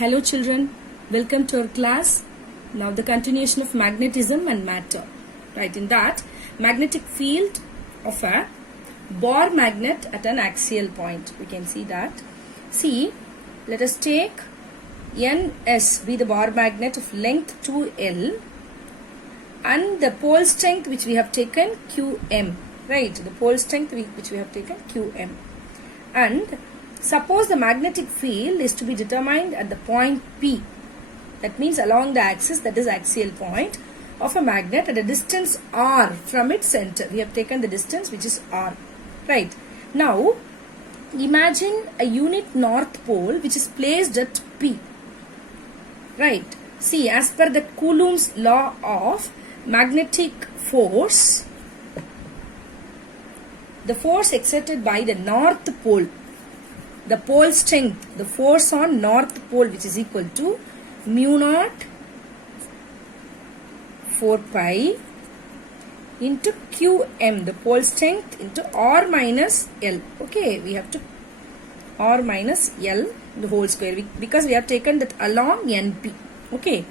Hello children, welcome to our class. Now the continuation of magnetism and matter. Right, in that magnetic field of a bar magnet at an axial point. We can see that. See, let us take NS be the bar magnet of length 2L and the pole strength which we have taken QM. Right, the pole strength which we have taken QM. And suppose the magnetic field is to be determined at the point P. That means along the axis, that is axial point of a magnet at a distance R from its center. We have taken the distance which is R. Right. Now, imagine a unit north pole which is placed at P. Right. See, as per the Coulomb's law of magnetic force, the force exerted by the north pole, the pole strength, the force on north pole, which is equal to mu naught 4 pi into QM, the pole strength, into R minus L. Okay, we have to R minus L the whole square because we have taken that along NP. Okay.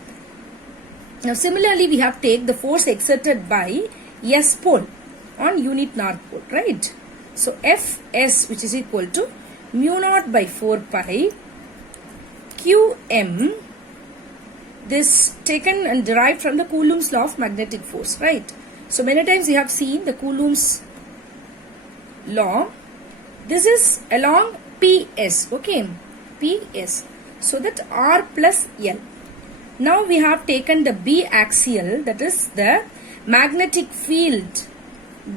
Now similarly we have take the force exerted by S pole on unit north pole, right? So Fs, which is equal to mu naught by 4 pi QM, this taken and derived from the Coulomb's law of magnetic force, right? So many times you have seen the Coulomb's law. This is along PS, okay, PS, so that R plus L. Now we have taken the B axial, that is the magnetic field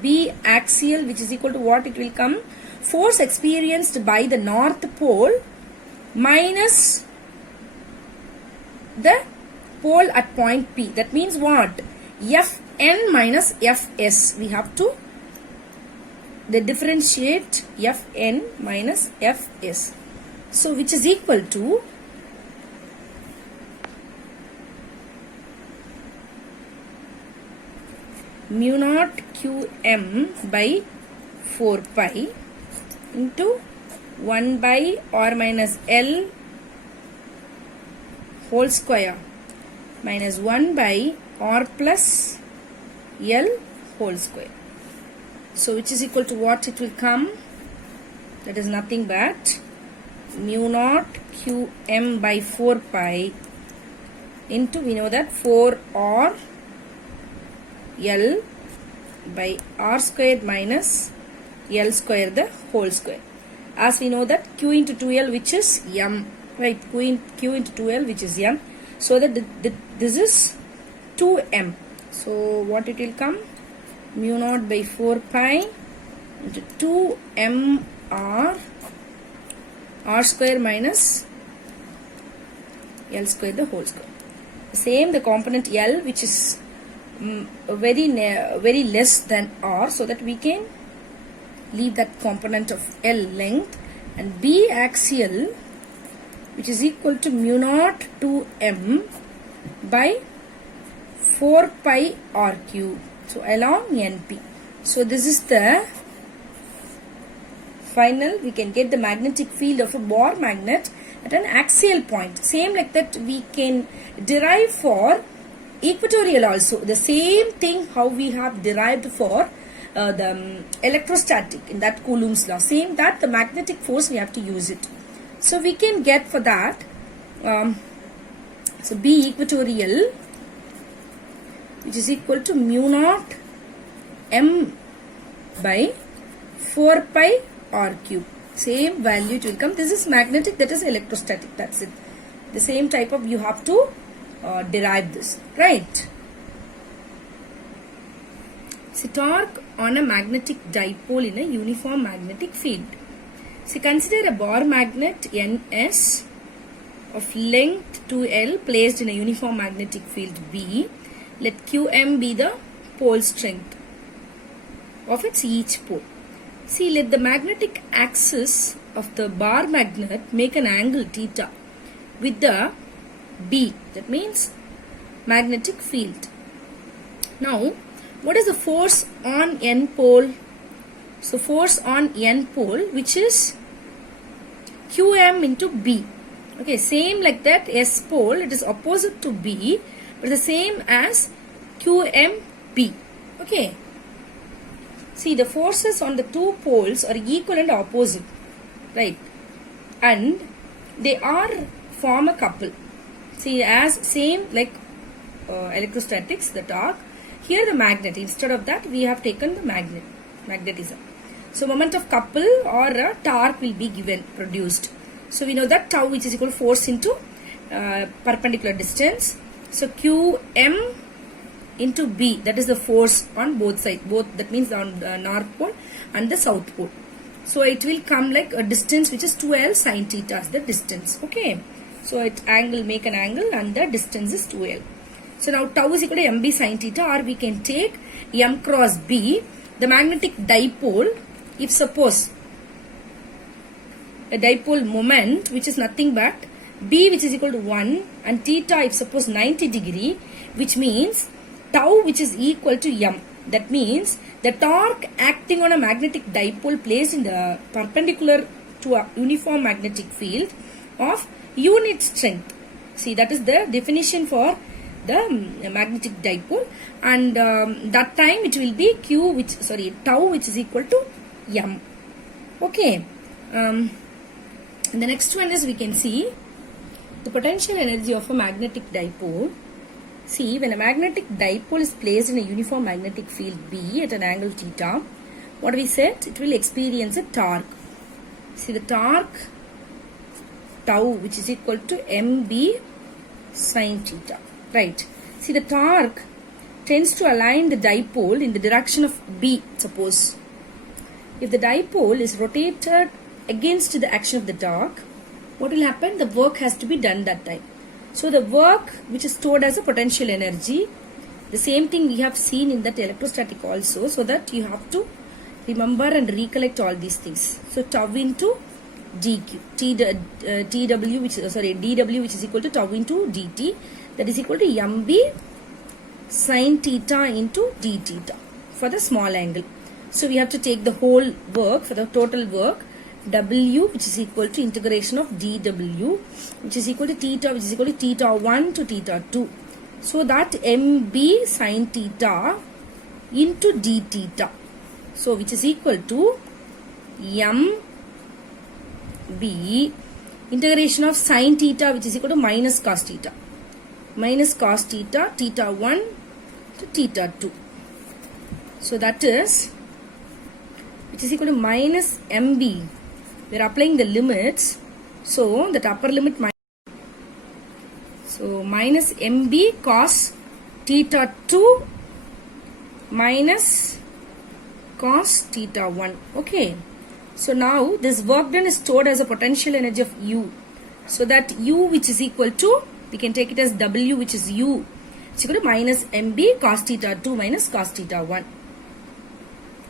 B axial, which is equal to what it will come? Force experienced by the north pole minus the pole at point P. That means what? Fn minus Fs. We have to differentiate Fn minus Fs. So which is equal to mu naught QM by 4 pi into 1 by R minus L whole square minus 1 by R plus L whole square. So which is equal to what it will come? That is nothing but mu naught QM by 4 pi into, we know that 4R L by R square minus L square the whole square. As we know that Q into 2L, which is M, right? Q into 2L, which is M. So that this is 2M. So what it will come? Mu naught by 4 pi into 2M R square minus L square the whole square. Same the component L, which is very less than R, so that we can leave that component of L length, and B axial, which is equal to mu naught 2M by 4 pi R cube. So along NP. So this is the final. We can get the magnetic field of a bar magnet at an axial point. Same like that we can derive for equatorial also. The same thing how we have derived for the electrostatic in that Coulomb's law. Same that the magnetic force we have to use it. So we can get for that, so B equatorial, which is equal to mu naught M by 4 pi R cube. Same value it will come. This is magnetic, that is electrostatic. That's it. The same type of you have to derive this, right? See, torque on a magnetic dipole in a uniform magnetic field. See, consider a bar magnet NS of length 2L placed in a uniform magnetic field B. Let QM be the pole strength of its each pole. See, let the magnetic axis of the bar magnet make an angle theta with the B. That means magnetic field. Now, what is the force on N pole? So, force on N pole, which is QM into B. Okay, same like that, S pole, it is opposite to B, but the same as QMB. Okay. See, the forces on the two poles are equal and opposite, right? And they are form a couple. See, as same like electrostatics, the torque. Here the magnet. Instead of that, we have taken the magnetism. So, moment of couple or a torque will be given, produced. So, we know that tau, which is equal to force into perpendicular distance. So, QM into B, that is the force on both sides. Both, that means on the north pole and the south pole. So, it will come like a distance which is 2L sin theta is the distance. Okay. So, it angle, make an angle and the distance is 2L. So, now tau is equal to MB sin theta, or we can take M cross B, the magnetic dipole, if suppose a dipole moment which is nothing but B which is equal to 1 and theta if suppose 90 degree, which means tau which is equal to M. That means the torque acting on a magnetic dipole placed in the perpendicular to a uniform magnetic field of unit strength. See, that is the definition for the magnetic dipole, and that time it will be tau which is equal to M. Okay. And the next one is, we can see the potential energy of a magnetic dipole. See, when a magnetic dipole is placed in a uniform magnetic field B at an angle theta, what we said, it will experience a torque. See, the torque tau which is equal to MB sin theta. Right. See, the torque tends to align the dipole in the direction of B, suppose. If the dipole is rotated against the action of the torque, what will happen? The work has to be done that time. So, the work which is stored as a potential energy, the same thing we have seen in that electrostatic also, so that you have to remember and recollect all these things. So, tau into dq, dw which is equal to tau into dt, that is equal to MB sin theta into d theta for the small angle. So, we have to take the whole work for the total work, W which is equal to integration of dw which is equal to theta which is equal to theta 1 to theta 2. So, that MB sin theta into d theta. So, which is equal to MB integration of sin theta which is equal to minus cos theta. Minus cos theta, theta 1 to theta 2. So, that is, which is equal to minus MB. We are applying the limits. So, that upper limit minus MB cos theta 2 minus cos theta 1. Okay. So, now this work done is stored as a potential energy of U. So, that U which is equal to, we can take it as W which is U. It's equal to minus MB cos theta 2 minus cos theta 1.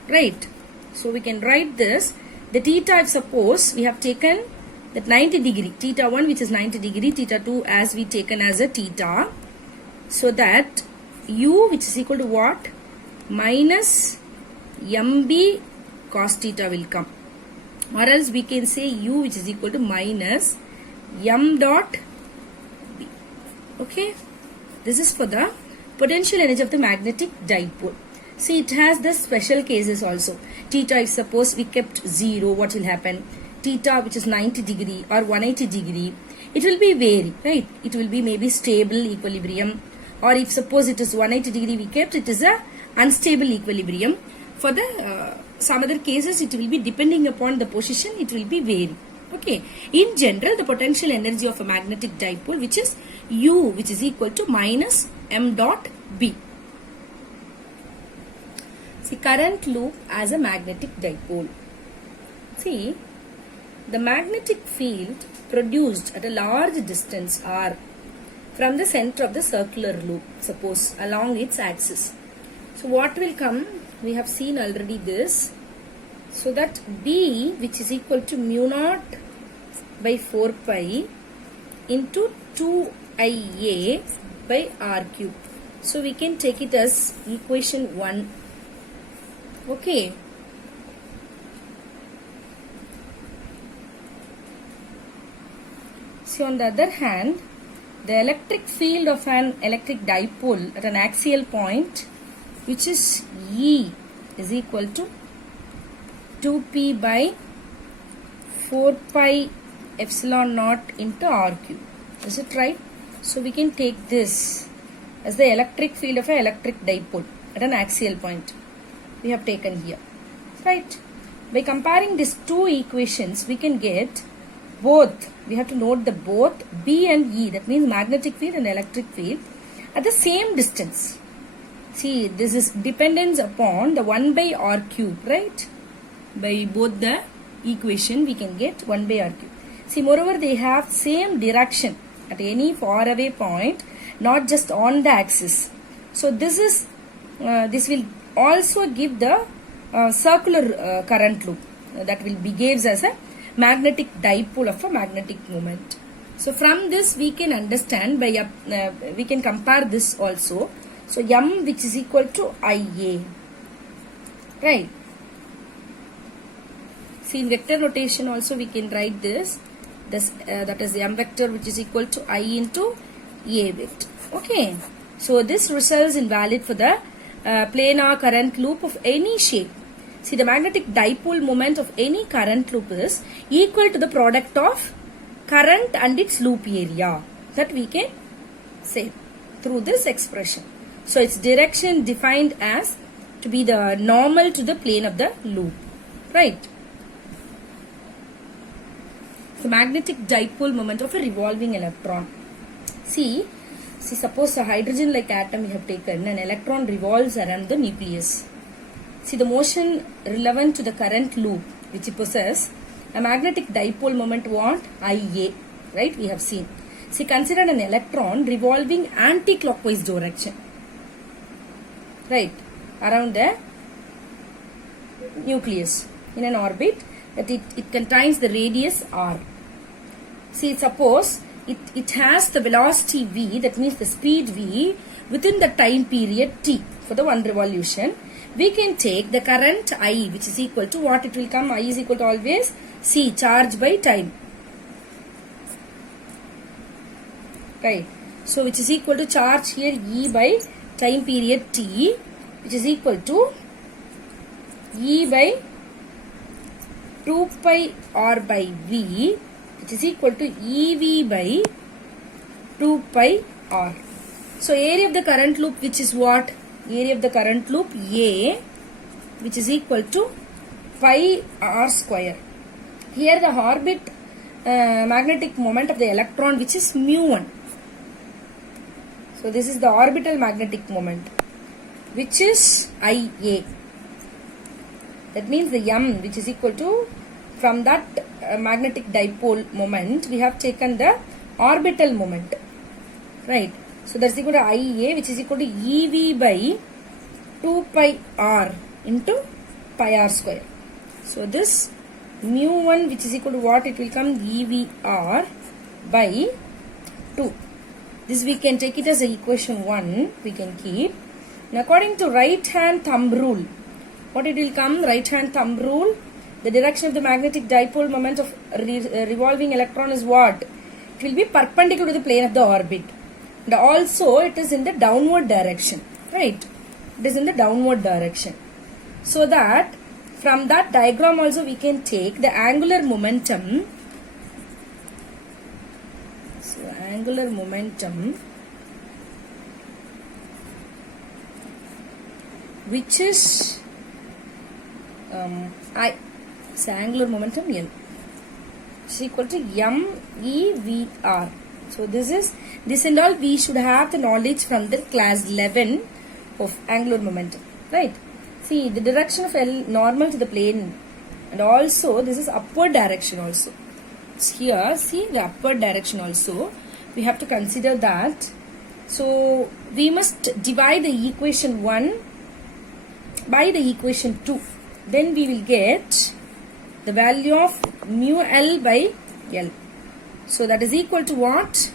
Right. So, we can write this. The theta, if suppose we have taken that 90 degree, theta 1 which is 90 degree, theta 2 as we taken as a theta. So, that U which is equal to what? Minus MB cos theta will come. Or else we can say U which is equal to minus M dot B. Okay. This is for the potential energy of the magnetic dipole. See, it has the special cases also. Theta, if suppose we kept 0, what will happen? Theta which is 90 degree or 180 degree, it will be vary, right? It will be maybe stable equilibrium. Or if suppose it is 180 degree we kept, it is a unstable equilibrium. For the some other cases, it will be depending upon the position, it will be vary. Okay. In general, the potential energy of a magnetic dipole, which is U, which is equal to minus M dot B. See, current loop as a magnetic dipole. See, the magnetic field produced at a large distance R from the center of the circular loop, suppose along its axis. So, what will come? We have seen already this. So, that B which is equal to mu naught by 4 pi into 2IA by R cube. So, we can take it as equation 1. Okay. See, on the other hand, the electric field of an electric dipole at an axial point, which is E, is equal to 2p by 4 pi epsilon naught into r cube. Is it right? So we can take this as the electric field of an electric dipole at an axial point. We have taken here. Right? By comparing these two equations, we can get both. We have to note the both B and E, that means magnetic field and electric field, at the same distance. See, this is dependence upon the 1 by r cube, right? By both the equation, we can get 1 by r cube. See, moreover, they have same direction at any far away point, not just on the axis. So this is this will also give the circular current loop that will behaves as a magnetic dipole of a magnetic moment. So from this we can understand by we can compare this also. So M, which is equal to IA, right? See, in vector notation also we can write this. That is M vector, which is equal to I into A vector. Okay. So this results invalid for the planar current loop of any shape. See, the magnetic dipole moment of any current loop is equal to the product of current and its loop area. That we can say through this expression. So its direction defined as to be the normal to the plane of the loop. Right? The magnetic dipole moment of a revolving electron. See, suppose a hydrogen-like atom we have taken, an electron revolves around the nucleus. See, the motion relevant to the current loop which it possesses, a magnetic dipole moment what? IA, right? We have seen. See, consider an electron revolving anti-clockwise direction, right, around the nucleus in an orbit that it contains the radius r. See, suppose it has the velocity v, that means the speed v, within the time period t for the one revolution. We can take the current I, which is equal to what it will come. I is equal to always C, charge by time. Right. So, which is equal to charge here E by time period t, which is equal to E by 2 pi r by v, which is equal to EV by 2 pi r. So, area of the current loop, which is what? Area of the current loop A, which is equal to pi r square. Here the orbit magnetic moment of the electron, which is mu1. So this is the orbital magnetic moment, which is IA. That means the M, which is equal to, from that magnetic dipole moment, we have taken the orbital moment, right? So that's equal to IA, which is equal to EV by 2 pi r into pi r square. So this mu1, which is equal to what? It will come EVR by 2. This we can take it as a equation 1. We can keep. Now according to right hand thumb rule, what it will come? Right hand thumb rule. The direction of the magnetic dipole moment of revolving electron is what? It will be perpendicular to the plane of the orbit. And also it is in the downward direction, right? It is in the downward direction. So that from that diagram also we can take the angular momentum. So angular momentum, which is I. So angular momentum L is equal to MEVR. So this and all we should have the knowledge from the class 11 of angular momentum, right? See, the direction of L normal to the plane, and also this is upward direction also. It's here, see the upward direction also. We have to consider that. So we must divide the equation 1 by the equation 2. Then we will get the value of mu L by L. So that is equal to what?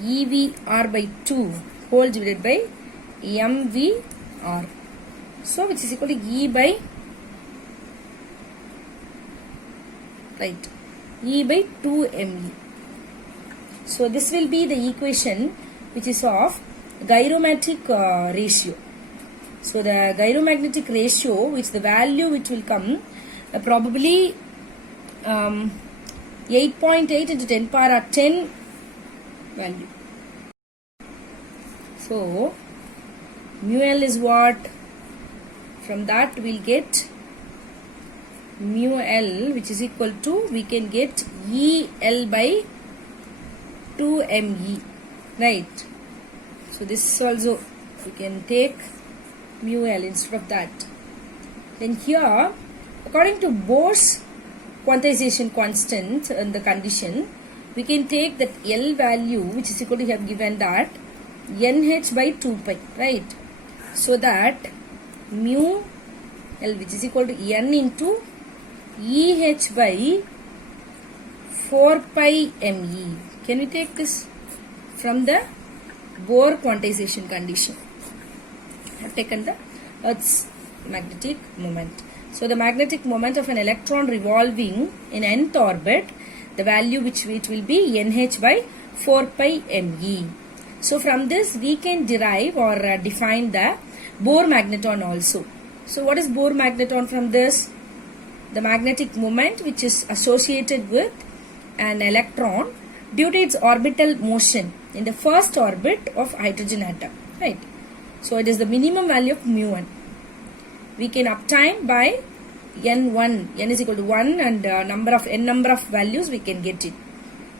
EVR by 2 whole divided by MVR. So which is equal to E by, right, E by 2 me. So this will be the equation which is of gyromagnetic ratio. So the gyromagnetic ratio, which the value which will come probably 8.8 into 10 power 10 value. So mu L is what? From that we'll get mu L, which is equal to, we can get E L by 2 me, right? So this also we can take mu L instead of that. Then here, according to Bohr's quantization constant in the condition, we can take that L value, which is equal to, we have given that nh by 2 pi, right? So that mu L, which is equal to n into EH by 4 pi me. Can we take this from the Bohr quantization condition? I have taken the Earth's magnetic moment. So the magnetic moment of an electron revolving in nth orbit, the value which it will be nh by 4 pi me. So from this we can derive or define the Bohr magneton also. So what is Bohr magneton from this? The magnetic moment which is associated with an electron due to its orbital motion in the first orbit of hydrogen atom, right? So it is the minimum value of mu1. We can obtain by n1, n is equal to 1, and n number of values we can get it.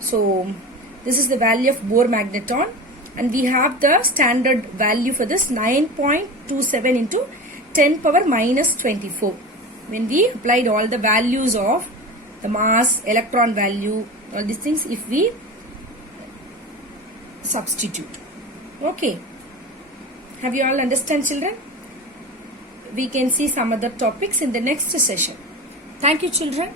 So this is the value of Bohr magneton, and we have the standard value for this 9.27 into 10 power minus 24. When we applied all the values of the mass, electron value, all these things, if we substitute. Okay. Have you all understand, children? We can see some other topics in the next session. Thank you, children.